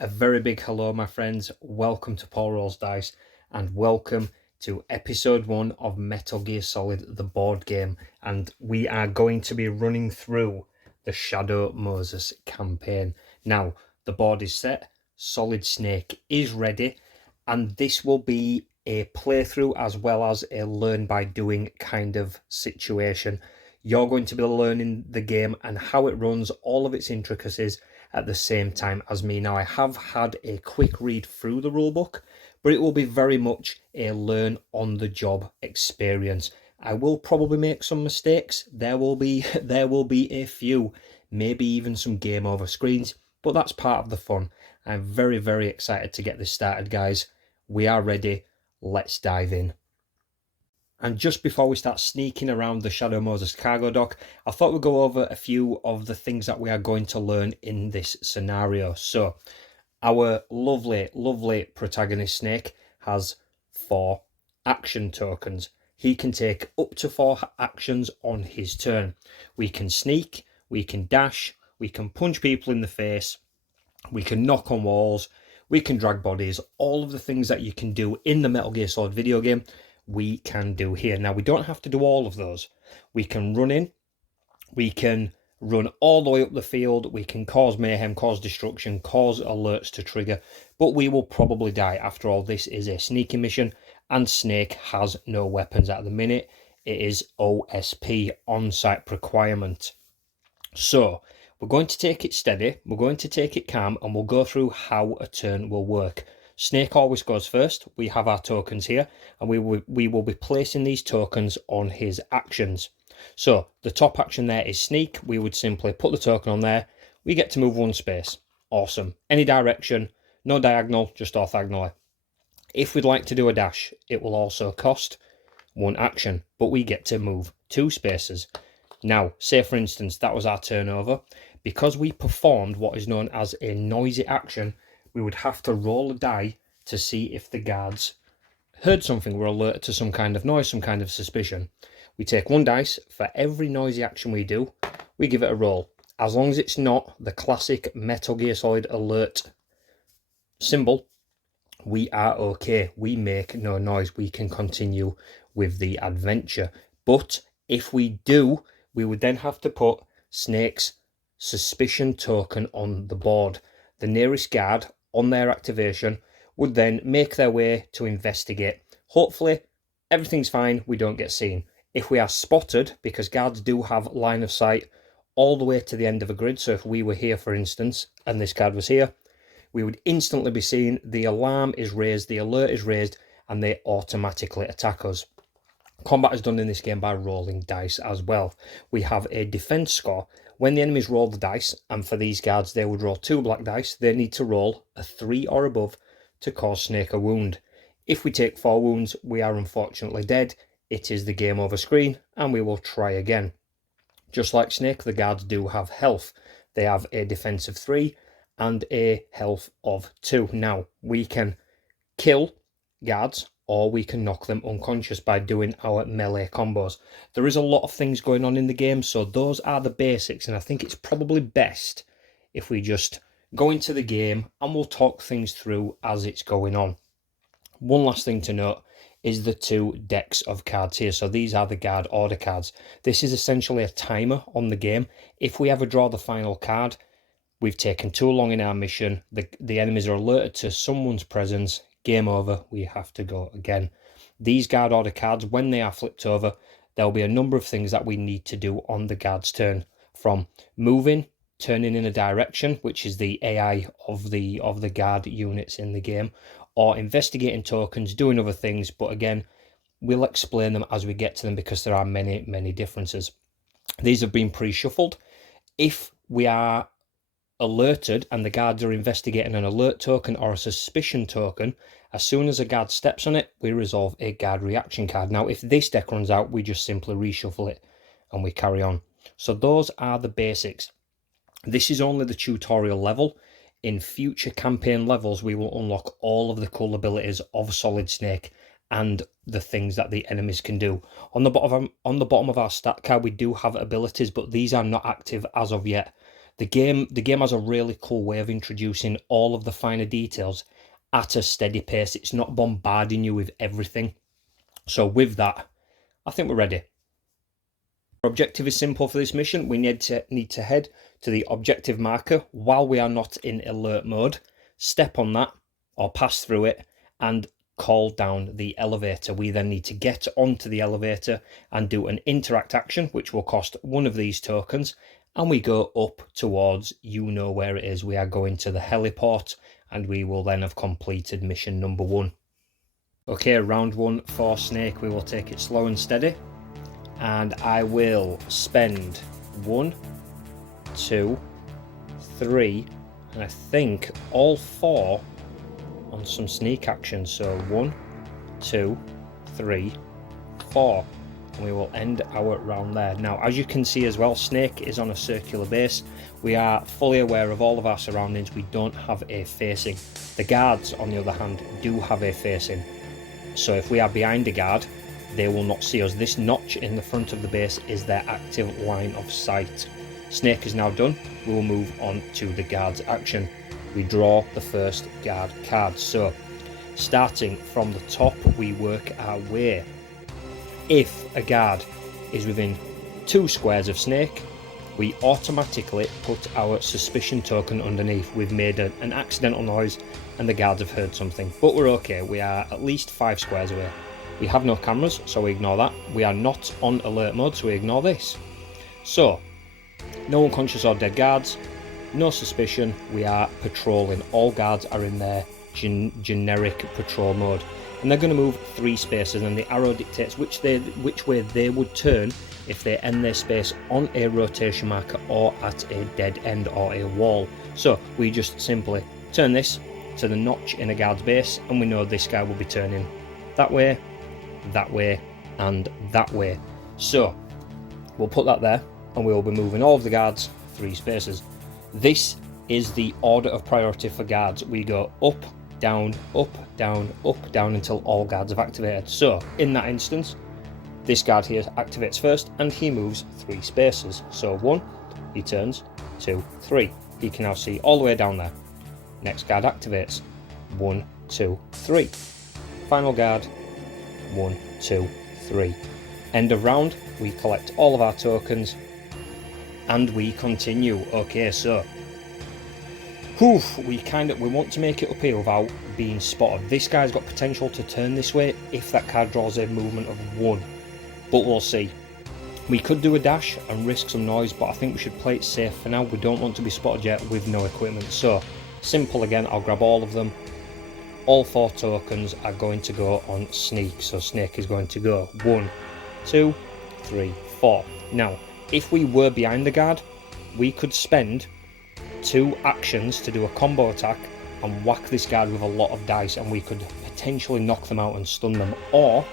A very big hello, my friends. Welcome to PaulRollsDice and welcome to episode 1 of Metal Gear Solid, the board game. And we are going to be running through the Shadow Moses campaign. Now, the board is set, Solid Snake is ready, and this will be a playthrough as well as a learn by doing kind of situation. You're going to be learning the game and how it runs, all of its intricacies, at the same time as me. Now, I have had a quick read through the rulebook, but it will be very much a learn on the job experience. I will probably make some mistakes. There will be a few, maybe even some game over screens, but that's part of the fun. I'm very, very excited to get this started, guys. We are ready. Let's dive in. And just before we start sneaking around the Shadow Moses cargo dock, I thought we'd go over a few of the things that we are going to learn in this scenario. So, our lovely, lovely protagonist Snake has 4 action tokens. He can take up to 4 actions on his turn. We can sneak, we can dash, we can punch people in the face, we can knock on walls, we can drag bodies, all of the things that you can do in the Metal Gear Solid video game, we can do here. Now, we don't have to do all of those. We can run in, we can run all the way up the field, we can cause mayhem, cause destruction, cause alerts to trigger, but we will probably die. After all, this is a sneaking mission, and Snake has no weapons at the minute. It is OSP, on-site requirement. So, we're going to take it steady, we're going to take it calm, and we'll go through how a turn will work. Snake always goes first. We have our tokens here, and we will be placing these tokens on his actions. So, the top action there is sneak. We would simply put the token on there. We get to move 1 space. Awesome. Any direction, no diagonal, just orthogonally. If we'd like to do a dash, it will also cost 1 action, but we get to move 2 spaces. Now, say for instance, that was our turnover. Because we performed what is known as a noisy action, we would have to roll a die to see if the guards heard something, were alerted to some kind of noise, some kind of suspicion. We take 1 dice for every noisy action we do, we give it a roll. As long as it's not the classic Metal Gear Solid alert symbol, we are okay. We make no noise. We can continue with the adventure. But if we do, we would then have to put Snake's suspicion token on the board. The nearest guard on their activation would then make their way to investigate. Hopefully, everything's fine, we don't get seen. If we are spotted, because guards do have line of sight all the way to the end of a grid, so if we were here, for instance, and this guard was here, we would instantly be seen, the alarm is raised, the alert is raised, and they automatically attack us. Combat is done in this game by rolling dice as well. We have a defense score. When the enemies roll the dice, and for these guards they would roll 2 black dice, they need to roll a 3 or above to cause Snake a wound. If we take 4 wounds, we are unfortunately dead. It is the game over screen, and we will try again. Just like Snake, the guards do have health. They have a defense of 3 and a health of 2. Now, we can kill guards, or we can knock them unconscious by doing our melee combos. There is a lot of things going on in the game, so those are the basics, and I think it's probably best if we just go into the game and we'll talk things through as it's going on. One last thing to note is the 2 decks of cards here. So these are the guard order cards. This is essentially a timer on the game. If we ever draw the final card, we've taken too long in our mission, the enemies are alerted to someone's presence, game over, we have to go again. These guard order cards, when they are flipped over, there'll be a number of things that we need to do on the guard's turn, from moving, turning in a direction, which is the AI of the guard units in the game, or investigating tokens, doing other things, but again, we'll explain them as we get to them because there are many, many differences. These have been pre-shuffled. If we are alerted and the guards are investigating an alert token or a suspicion token, as soon as a guard steps on it, we resolve a guard reaction card. Now, if this deck runs out, we just simply reshuffle it and we carry on. So those are the basics. This is only the tutorial level. In future campaign levels, we will unlock all of the cool abilities of Solid Snake and the things that the enemies can do. On the bottom of our stat card, we do have abilities, but these are not active as of yet. The game has a really cool way of introducing all of the finer details at a steady pace. It's not bombarding you with everything. So with that, I think we're ready. Our objective is simple for this mission. We need to head to the objective marker while we are not in alert mode, step on that or pass through it, and call down the elevator. We then need to get onto the elevator and do an interact action, which will cost one of these tokens, and we go up towards, you know where it is. We are going to the heliport, and we will then have completed mission number 1. Okay, round 1 for Snake. We will take it slow and steady, and I will spend 1, 2, 3, and I think all 4 on some sneak action. So 1, 2, 3, 4, and we will end our round there. Now, as you can see as well, Snake is on a circular base. We are fully aware of all of our surroundings. We don't have a facing. The guards, on the other hand, do have a facing. So if we are behind a guard, they will not see us. This notch in the front of the base is their active line of sight. Snake is now done. We will move on to the guard's action. We draw the first guard card. So starting from the top, we work our way. If a guard is within 2 squares of Snake, we automatically put our suspicion token underneath. We've made an accidental noise and the guards have heard something, but we're okay. We are at least 5 squares away. We have no cameras, so we ignore that. We are not on alert mode, so we ignore this. So, no unconscious or dead guards, no suspicion. We are patrolling. All guards are in their generic patrol mode, and they're going to move 3 spaces, and the arrow dictates which way they would turn if they end their space on a rotation marker or at a dead end or a wall. So we just simply turn this to the notch in a guard's base, and we know this guy will be turning that way, and that way. So we'll put that there, and we'll be moving all of the guards 3 spaces. This is the order of priority for guards. We go up, down, up, down, up, down until all guards have activated. So in that instance, this guard here activates first, and he moves 3 spaces. So 1, he turns, 2, 3. He can now see all the way down there. Next guard activates, 1, 2, 3. Final guard, 1, 2, 3. End of round, we collect all of our tokens and we continue. Okay, so we want to make it up here without being spotted. This guy's got potential to turn this way if that card draws a movement of 1, but we'll see. We could do a dash and risk some noise, but I think we should play it safe for now. We don't want to be spotted yet with no equipment. So simple again, I'll grab all of them. All 4 tokens are going to go on Sneak. So Snake is going to go 1, 2, 3, 4. Now, if we were behind the guard, we could spend 2 actions to do a combo attack and whack this guard with a lot of dice, and we could potentially knock them out and stun them. Or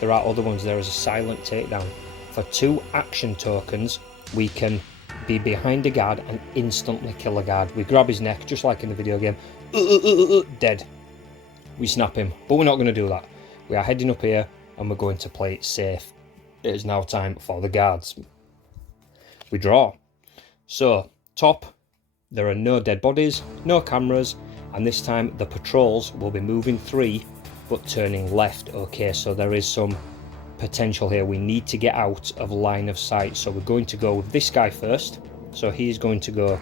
there are other ones. There is a silent takedown. For 2 action tokens, we can be behind a guard and instantly kill a guard. We grab his neck, just like in the video game. Dead. We snap him, but we're not going to do that. We are heading up here and we're going to play it safe. It is now time for the guards. We draw. So, top, there are no dead bodies, no cameras, and this time the patrols will be moving 3 but turning left. Okay, so there is some potential here. We need to get out of line of sight, so we're going to go with this guy first. So he's going to go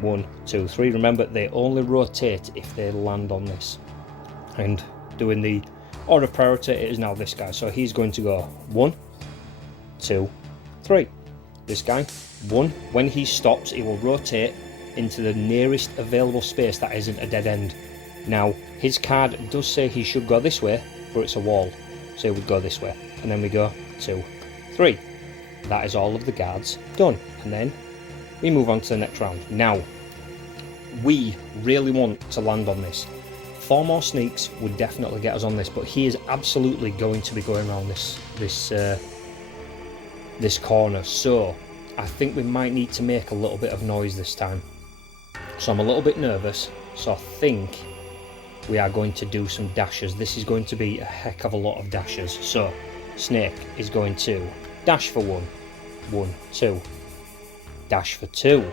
1, 2, 3. Remember, they only rotate if they land on this. And doing the order of priority, it is now this guy. So he's going to go 1, 2, 3. This guy, 1. When he stops, he will rotate into the nearest available space that isn't a dead end. Now, his card does say he should go this way, but it's a wall. So he would go this way. And then we go 2, 3. That is all of the guards done. And then we move on to the next round. Now, we really want to land on this. 4 more sneaks would definitely get us on this, but he is absolutely going to be going around this corner. So I think we might need to make a little bit of noise this time. So I'm a little bit nervous. So I think we are going to do some dashes. This is going to be a heck of a lot of dashes. So Snake is going to dash for 1, 1, 2, dash for 2.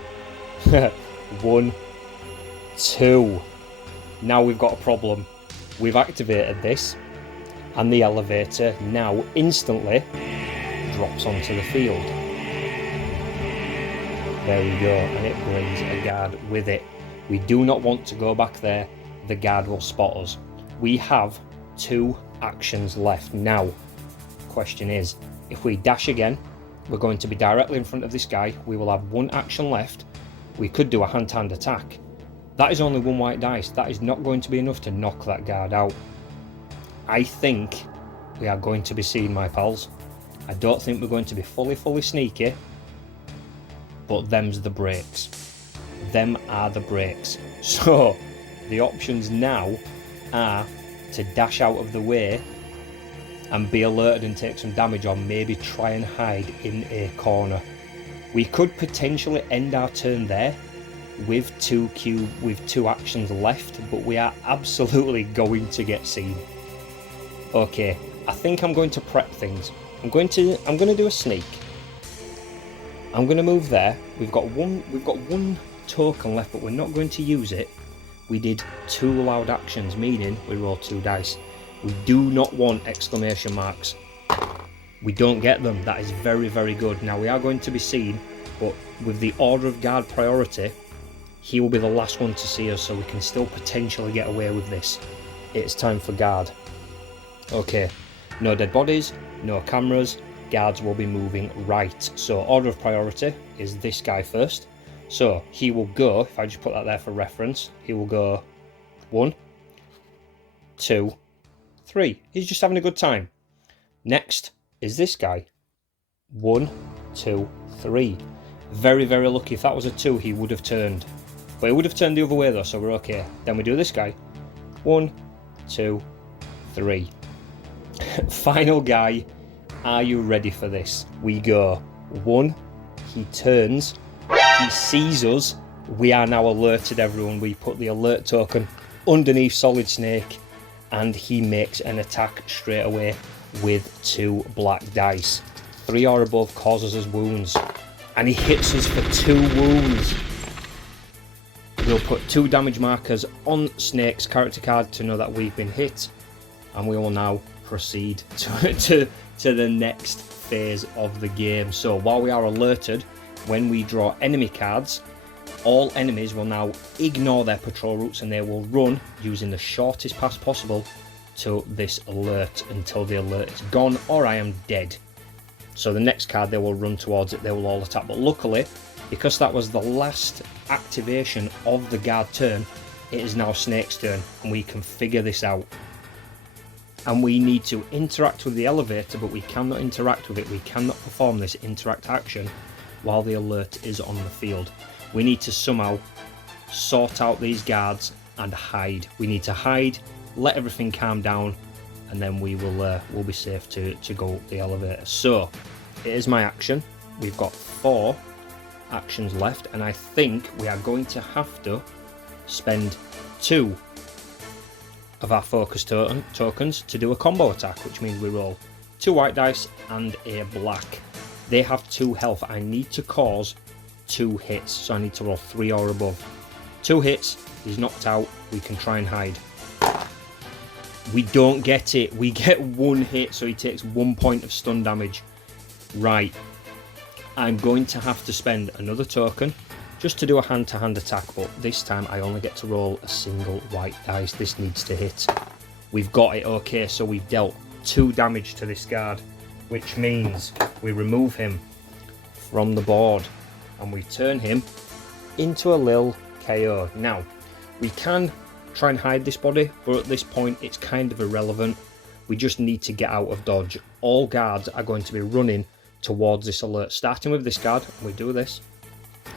1, 2. Now we've got a problem. We've activated this, and the elevator now instantly drops onto the field. There we go, and it brings a guard with it. We do not want to go back there. The guard will spot us. We have 2 actions left. Now, question is, if we dash again, we're going to be directly in front of this guy. We will have 1 action left. We could do a hand-to-hand attack. That is only 1 white dice. That is not going to be enough to knock that guard out. I think we are going to be seen, my pals. I don't think we're going to be fully sneaky, but them's the breaks. Them are the breaks. So the options now are to dash out of the way and be alerted and take some damage, or maybe try and hide in a corner. We could potentially end our turn there with 2 actions left, but we are absolutely going to get seen. Okay, I think I'm going to prep things. I'm going to do a sneak. I'm going to move there. We've got one token left, but we're not going to use it. We did 2 loud actions, meaning we roll 2 dice. We do not want exclamation marks. We don't get them. That is very good. Now we are going to be seen, but with the order of guard priority, he will be the last one to see us, so we can still potentially get away with this. It's time for guard. Okay, no dead bodies, no cameras. Guards will be moving right. So order of priority is this guy first. So he will go, if I just put that there for reference, he will go 1, 2, 3. He's just having a good time. Next is this guy. 1, 2, 3. Very lucky. If that was a 2, he would have turned. But he would have turned the other way though, so we're okay. Then we do this guy. 1, 2, 3. Final guy. Are you ready for this? We go 1. He turns. He sees us. We are now alerted, everyone. We put the alert token underneath Solid Snake, and he makes an attack straight away with 2 black dice. 3 or above causes us wounds, and he hits us for 2 wounds. We'll put 2 damage markers on Snake's character card to know that we've been hit, and we will now proceed to the next phase of the game. So while we are alerted, when we draw enemy cards, all enemies will now ignore their patrol routes and they will run using the shortest path possible to this alert until the alert is gone or I am dead. So the next card they will run towards it, they will all attack. But luckily, because that was the last activation of the guard turn, it is now Snake's turn and we can figure this out. And we need to interact with the elevator, but we cannot interact with it. We cannot perform this interact action while the alert is on the field. We need to somehow sort out these guards and hide. We need to hide, let everything calm down, and then we will we'll be safe to go up the elevator. So it is my action. We've got 4 actions left, and I think we are going to have to spend 2 of our focus tokens to do a combo attack, which means we roll 2 white dice and a black. They have 2 health. I need to cause 2 hits, so I need to roll 3 or above. 2 hits, he's knocked out, we can try and hide. We don't get it. We get 1 hit, so he takes 1 point of stun damage. Right, I'm going to have to spend another token just to do a hand-to-hand attack, but this time I only get to roll a single white dice. This needs to hit. We've got it. Okay, so we've dealt 2 damage to this guard, which means we remove him from the board and we turn him into a lil KO. Now, we can try and hide this body, but at this point it's kind of irrelevant. We just need to get out of dodge. All guards are going to be running towards this alert, starting with this guard. We do this.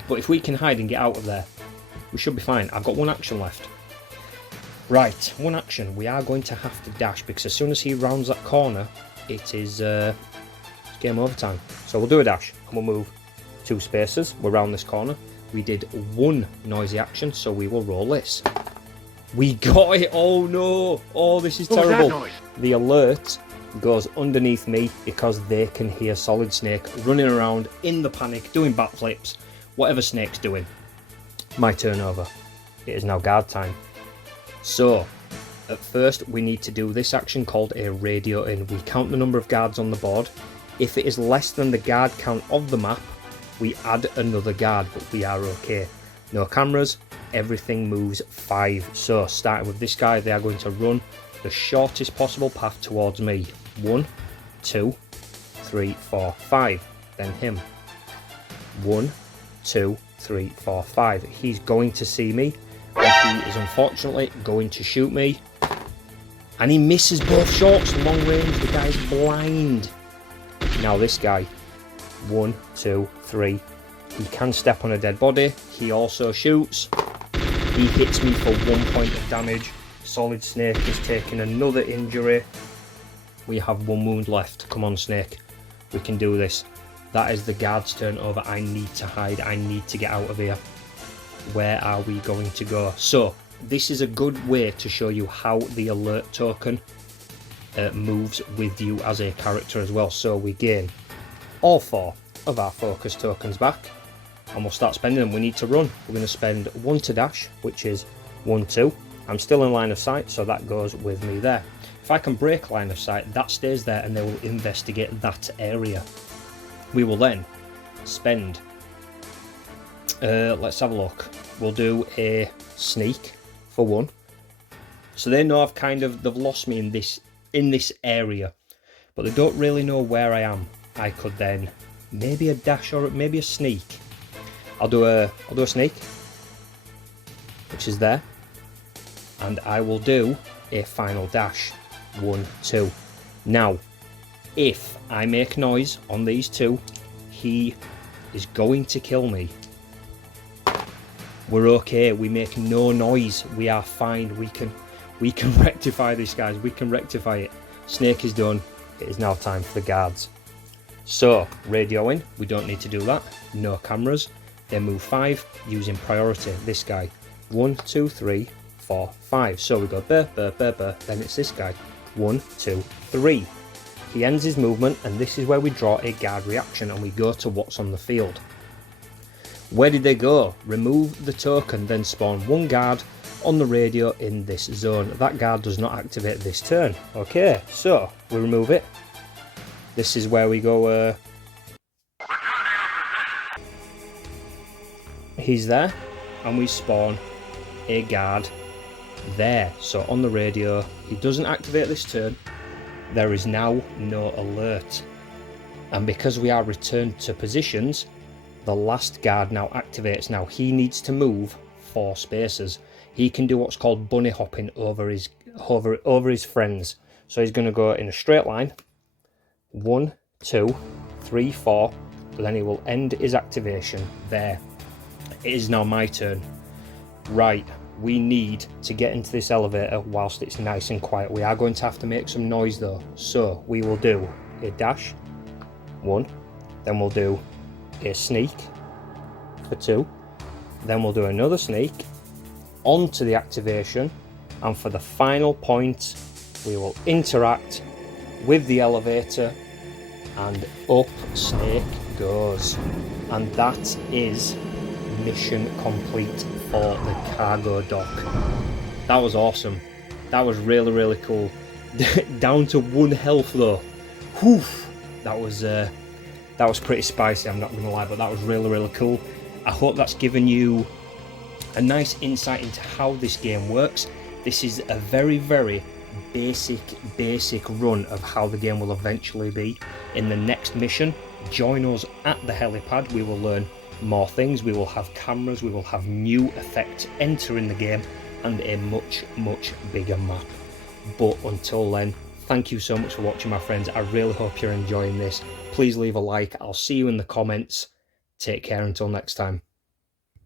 But if we can hide and get out of there, we should be fine. I've got 1 action left. Right, 1 action. We are going to have to dash, because as soon as he rounds that corner, it is it's game over time. So we'll do a dash and we'll move 2 spaces. We're around this corner. We did 1 noisy action, so we will roll this. We got it! Oh no! Oh, this is terrible. The alert goes underneath me because they can hear Solid Snake running around in the panic, doing backflips, whatever Snake's doing. My turn over. It is now guard time. So, at first we need to do this action called a radio in. We count the number of guards on the board. If it is less than the guard count of the map, we add another guard, but we are okay. No cameras, everything moves 5. So, starting with this guy, they are going to run the shortest possible path towards me. 1, 2, 3, 4, 5. Then him. 1, 2, 3, 4, 5. He's going to see me, and he is unfortunately going to shoot me. And he misses both shots, long range. The guy's blind. Now this guy. 1, 2, 3. He can step on a dead body. He also shoots. He hits me for 1 point of damage. Solid Snake is taking another injury. We have 1 wound left. Come on, Snake. We can do this. That is the guard's turn over. I need to hide. I need to get out of here. Where are we going to go? So, this is a good way to show you how the alert token moves with you as a character as well. So we gain all 4 of our focus tokens back, and we'll start spending them. We need to run. We're going to spend 1 to dash, which is 1, 2. I'm still in line of sight, so that goes with me there. If I can break line of sight, that stays there and they will investigate that area. We will then spend, let's have a look. We'll do a sneak for 1. So they know they've lost me in this area, but they don't really know where I am. I could then maybe a dash or maybe a sneak. I'll do a sneak, which is there, and I will do a final dash. 1, 2. Now, if I make noise on these 2, he is going to kill me. We're okay. We make no noise. We are fine. We can rectify this, guys. We can rectify it. Snake is done. It is now time for the guards. So, radioing. We don't need to do that. No cameras. They move 5 using priority. This guy. 1, 2, 3, 4, 5. So we go burr, burr, burr, burr. Then it's this guy. 1, 2, 3. He ends his movement, and this is where we draw a guard reaction and we go to what's on the field. Where did they go? Remove the token, then spawn 1 guard on the radio in this zone. That guard does not activate this turn. Okay, so we remove it. This is where we go. He's there, and we spawn a guard there. So on the radio, he doesn't activate this turn. There is now no alert, and because we are returned to positions, the last guard now activates. Now he needs to move 4 spaces. He can do what's called bunny hopping over his friends. So he's going to go in a straight line. 1, 2, 3, 4. But then he will end his activation there. It is now my turn. Right, we need to get into this elevator whilst it's nice and quiet. We are going to have to make some noise though. So we will do a dash, 1. Then we'll do a sneak for 2. Then we'll do another sneak onto the activation, and for the final point we will interact with the elevator, and up Snake goes. And that is mission complete for the cargo dock. That was awesome. That was really cool. Down to 1 health though. Whew. That was pretty spicy, I'm not gonna lie, but that was really cool. I hope that's given you a nice insight into how this game works. This is a very basic run of how the game will eventually be. In the next mission, join us at the helipad. We will learn more things. We will have cameras, we will have new effects entering the game, and a much bigger map. But until then, thank you so much for watching, my friends. I really hope you're enjoying this. Please leave a like. I'll see you in the comments. Take care until next time.